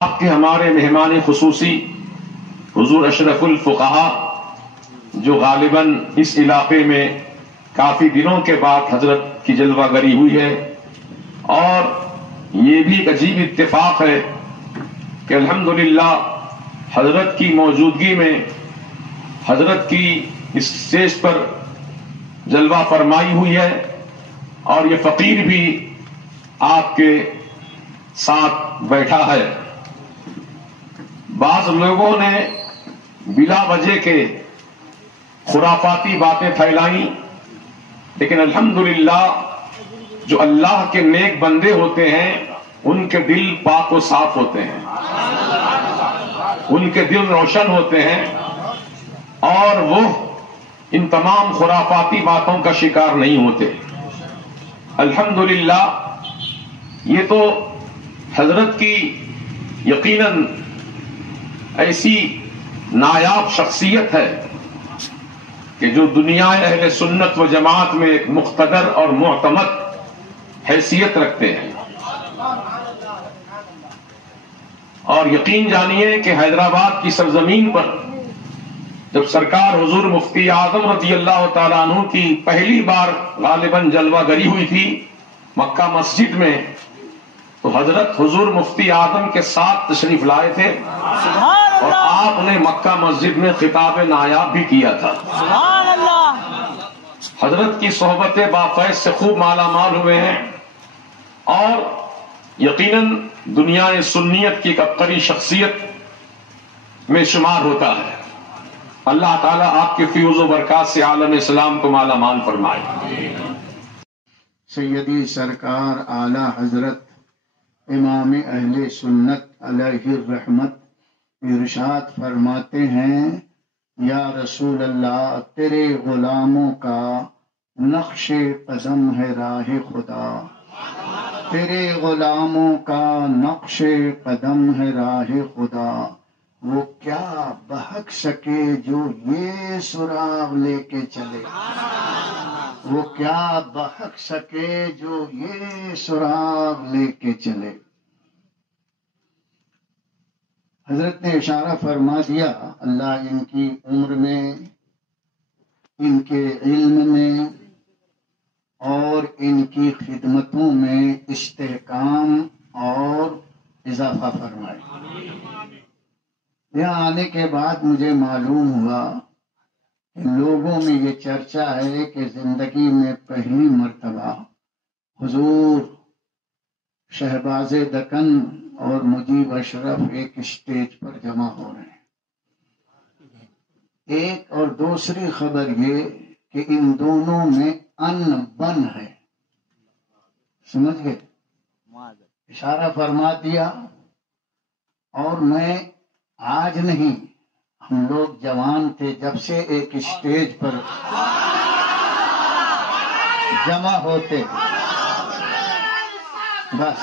آپ کے ہمارے مہمان خصوصی حضور اشرف الفقہا جو غالباً اس علاقے میں کافی دنوں کے بعد حضرت کی جلوہ گری ہوئی ہے، اور یہ بھی ایک عجیب اتفاق ہے کہ الحمدللہ حضرت کی موجودگی میں حضرت کی اس اسٹیج پر جلوہ فرمائی ہوئی ہے، اور یہ فقیر بھی آپ کے ساتھ بیٹھا ہے۔ بعض لوگوں نے بلا وجہ کے خرافاتی باتیں پھیلائیں، لیکن الحمدللہ جو اللہ کے نیک بندے ہوتے ہیں ان کے دل پاک و صاف ہوتے ہیں، ان کے دل روشن ہوتے ہیں، اور وہ ان تمام خرافاتی باتوں کا شکار نہیں ہوتے۔ الحمدللہ یہ تو حضرت کی یقیناً ایسی نایاب شخصیت ہے کہ جو دنیا اہل سنت و جماعت میں ایک مقتدر اور معتمد حیثیت رکھتے ہیں، اور یقین جانیے کہ حیدرآباد کی سرزمین پر جب سرکار حضور مفتی اعظم رضی اللہ تعالیٰ عنہ کی پہلی بار غالباً جلوہ گری ہوئی تھی مکہ مسجد میں، تو حضرت حضور مفتی اعظم کے ساتھ تشریف لائے تھے، اور آپ نے مکہ مسجد میں خطاب نایاب بھی کیا تھا۔ حضرت کی صحبت بافیض سے خوب مالا مال ہوئے ہیں، اور یقیناً دنیا سنیت کی ایک عبقری شخصیت میں شمار ہوتا ہے۔ اللہ تعالیٰ آپ کے فیوز و برکات سے عالم اسلام کو مالا مال فرمائے۔ سیدی سرکار اعلی حضرت امام اہل سنت علیہ الرحمت ارشاد فرماتے ہیں، یا رسول اللہ تیرے غلاموں کا نقش قدم ہے راہ خدا، تیرے غلاموں کا نقش قدم ہے راہ خدا، وہ کیا بہک سکے جو یہ سراغ لے کے چلے، وہ کیا بہک سکے جو یہ سراغ لے کے چلے۔ حضرت نے اشارہ فرما دیا، اللہ ان کی عمر میں، ان کے علم میں اور ان کی خدمتوں میں استحکام اور اضافہ فرمائے۔ یہاں آنے کے بعد مجھے معلوم ہوا کہ لوگوں میں یہ چرچا ہے کہ زندگی میں پہلی مرتبہ حضور شہباز دکن اور مجیب اشرف ایک اسٹیج پر جمع ہو رہے ہیں۔ ایک اور دوسری خبر یہ کہ ان دونوں میں ان بن ہے، سمجھ گئے؟ اشارہ فرما دیا، اور میں آج نہیں، ہم لوگ جوان تھے جب سے ایک اسٹیج پر جمع ہوتے، بس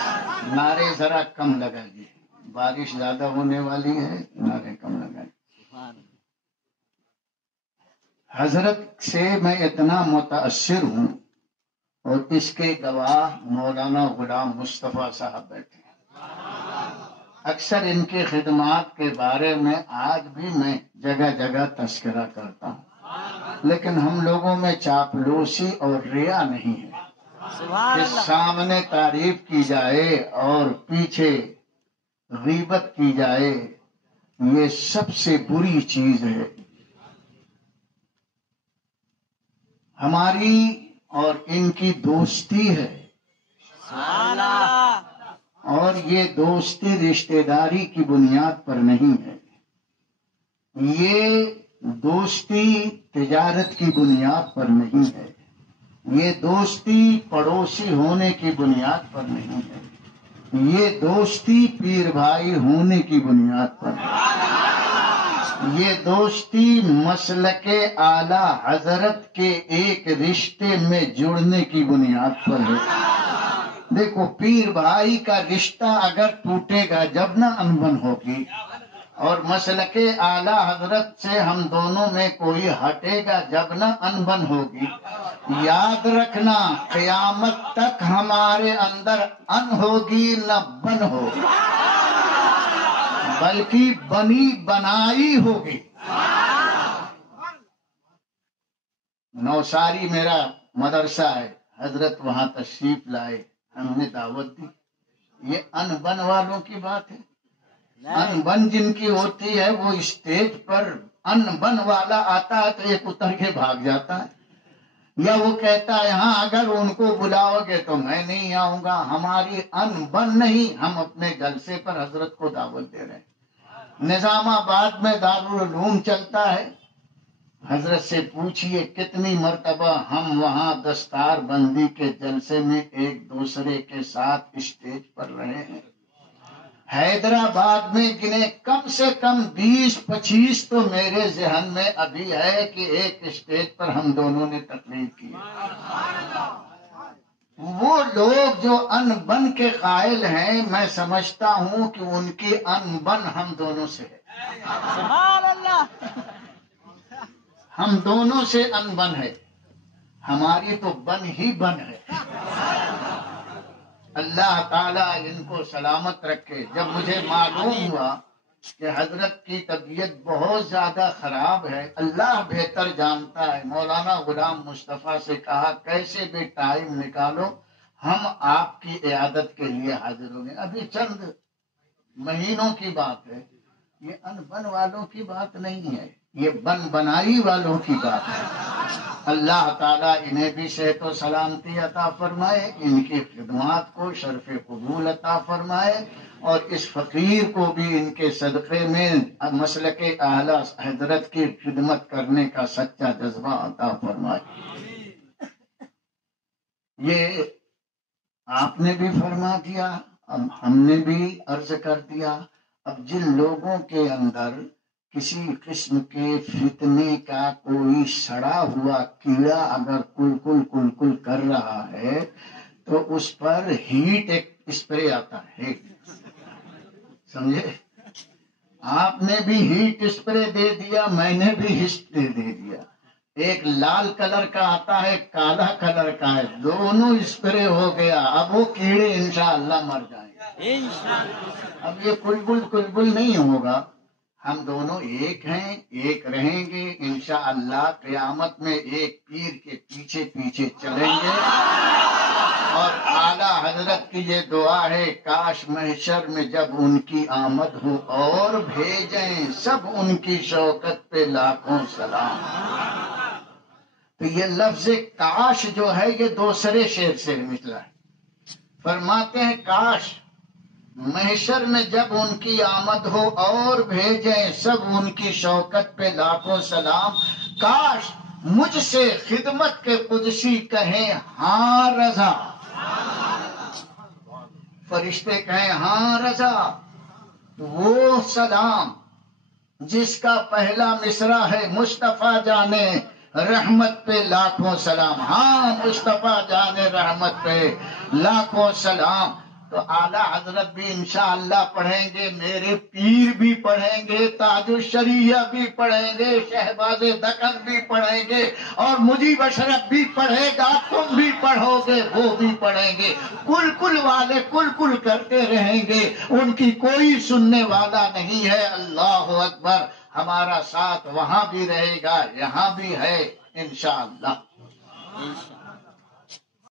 نعرے ذرا کم لگائیے، بارش زیادہ ہونے والی ہے، نعرے کم لگائیے۔ حضرت سے میں اتنا متاثر ہوں، اور اس کے گواہ مولانا غلام مصطفیٰ صاحب بیٹھے ہیں۔ اکثر ان کی خدمات کے بارے میں آج بھی میں جگہ جگہ تذکرہ کرتا ہوں، لیکن ہم لوگوں میں چاپلوسی اور ریا نہیں ہے کہ سامنے تعریف کی جائے اور پیچھے غیبت کی جائے، یہ سب سے بری چیز ہے۔ ہماری اور ان کی دوستی ہے، اور یہ دوستی رشتہ داری کی بنیاد پر نہیں ہے، یہ دوستی تجارت کی بنیاد پر نہیں ہے، یہ دوستی پڑوسی ہونے کی بنیاد پر نہیں ہے، یہ دوستی پیر بھائی ہونے کی بنیاد پر ہے، یہ دوستی مسلک اعلی حضرت کے ایک رشتے میں جڑنے کی بنیاد پر ہے۔ دیکھو، پیر بھائی کا رشتہ اگر ٹوٹے گا جب نہ انبن ہوگی، اور مسلک اعلی حضرت سے ہم دونوں میں کوئی ہٹے گا جب نہ انبن ہوگی، یاد رکھنا قیامت تک ہمارے اندر ان ہوگی نہ بن ہوگی۔ بلکہ بنی بنائی ہوگی۔ نوساری میرا مدرسہ ہے، حضرت وہاں تشریف لائے، ہم نے دعوت دی۔ یہ ان بن والوں کی بات ہے۔ ان بن جن کی ہوتی ہے وہ اسٹیج پر ان بن والا آتا ہے تو ایک اتر کے بھاگ جاتا ہے، یا وہ کہتا ہے ہاں اگر ان کو بلاؤ گے تو میں نہیں آؤں گا۔ ہماری ان بن نہیں، ہم اپنے جلسے پر حضرت کو دعوت دے رہے ہیں۔ نظام آباد میں دارالعلوم چلتا ہے، حضرت سے پوچھئے کتنی مرتبہ ہم وہاں دستار بندی کے جلسے میں ایک دوسرے کے ساتھ اسٹیج پر رہے ہیں۔ حیدرآباد میں گنے کم سے کم 20-25 تو میرے ذہن میں ابھی ہے کہ ایک اسٹیج پر ہم دونوں نے تقریر کی۔ وہ لوگ جو ان بن کے قائل ہیں، میں سمجھتا ہوں کہ ان کی ان بن ہم دونوں سے ہے۔ سبحان اللہ۔ ہم دونوں سے ان بن ہے، ہماری تو بن ہی بن ہے۔ اللہ تعالیٰ ان کو سلامت رکھے۔ جب مجھے معلوم ہوا کہ حضرت کی طبیعت بہت زیادہ خراب ہے، اللہ بہتر جانتا ہے، مولانا غلام مصطفیٰ سے کہا کیسے بھی ٹائم نکالو، ہم آپ کی عیادت کے لیے حاضر ہوں گے۔ ابھی چند مہینوں کی بات ہے، یہ ان بن والوں کی بات نہیں ہے، یہ بن بنائی والوں کی بات ہے۔ اللہ تعالیٰ انہیں بھی صحت و سلامتی عطا فرمائے، ان کی خدمات کو شرف قبول عطا فرمائے، اور اس فقیر کو بھی ان کے صدقے میں مسلک اعلی حضرت کی خدمت کرنے کا سچا جذبہ عطا فرمائے۔ یہ آپ نے بھی فرما دیا، اب ہم نے بھی عرض کر دیا۔ اب جن لوگوں کے اندر کسی قسم کے فتنے کا کوئی سڑا ہوا کیڑا اگر کل کر رہا ہے تو اس پر ہیٹ ایک اسپرے آتا ہے، سمجھے؟ آپ نے بھی ہیٹ اسپرے دے دیا، میں نے بھی اسپرے دے دیا۔ ایک لال کلر کا آتا ہے، کالا کلر کا ہے، دونوں اسپرے ہو گیا، اب وہ کیڑے انشاءاللہ مر جائیں گے۔ اب یہ کلبل نہیں ہوگا، ہم دونوں ایک ہیں، ایک رہیں گے انشاءاللہ۔ قیامت میں ایک پیر کے پیچھے پیچھے چلیں گے، اور اعلیٰ حضرت کی یہ دعا ہے کاش محشر میں جب ان کی آمد ہو اور بھیجیں سب ان کی شوکت پہ لاکھوں سلام۔ تو یہ لفظ کاش جو ہے یہ دوسرے شعر سے نکلا ہے۔ فرماتے ہیں کاش محشر میں جب ان کی آمد ہو اور بھیجیں سب ان کی شوکت پہ لاکھوں سلام، کاش مجھ سے خدمت کے قدسی کہیں ہاں رضا، فرشتے کہیں ہاں رضا، وہ سلام جس کا پہلا مصرع ہے مصطفیٰ جانے رحمت پہ لاکھوں سلام۔ ہاں مصطفیٰ جانے رحمت پہ لاکھوں سلام۔ تو اعلیٰ حضرت بھی انشاءاللہ پڑھیں گے، میرے پیر بھی پڑھیں گے، تاج الشریعہ بھی پڑھیں گے، شہباز دکن بھی پڑھیں گے، اور مجیب اشرف بھی پڑھے گا، تم بھی پڑھو گے، وہ بھی پڑھیں گے۔ کل والے کل کرتے رہیں گے، ان کی کوئی سننے والا نہیں ہے۔ اللہ اکبر۔ ہمارا ساتھ وہاں بھی رہے گا، یہاں بھی ہے انشاءاللہ۔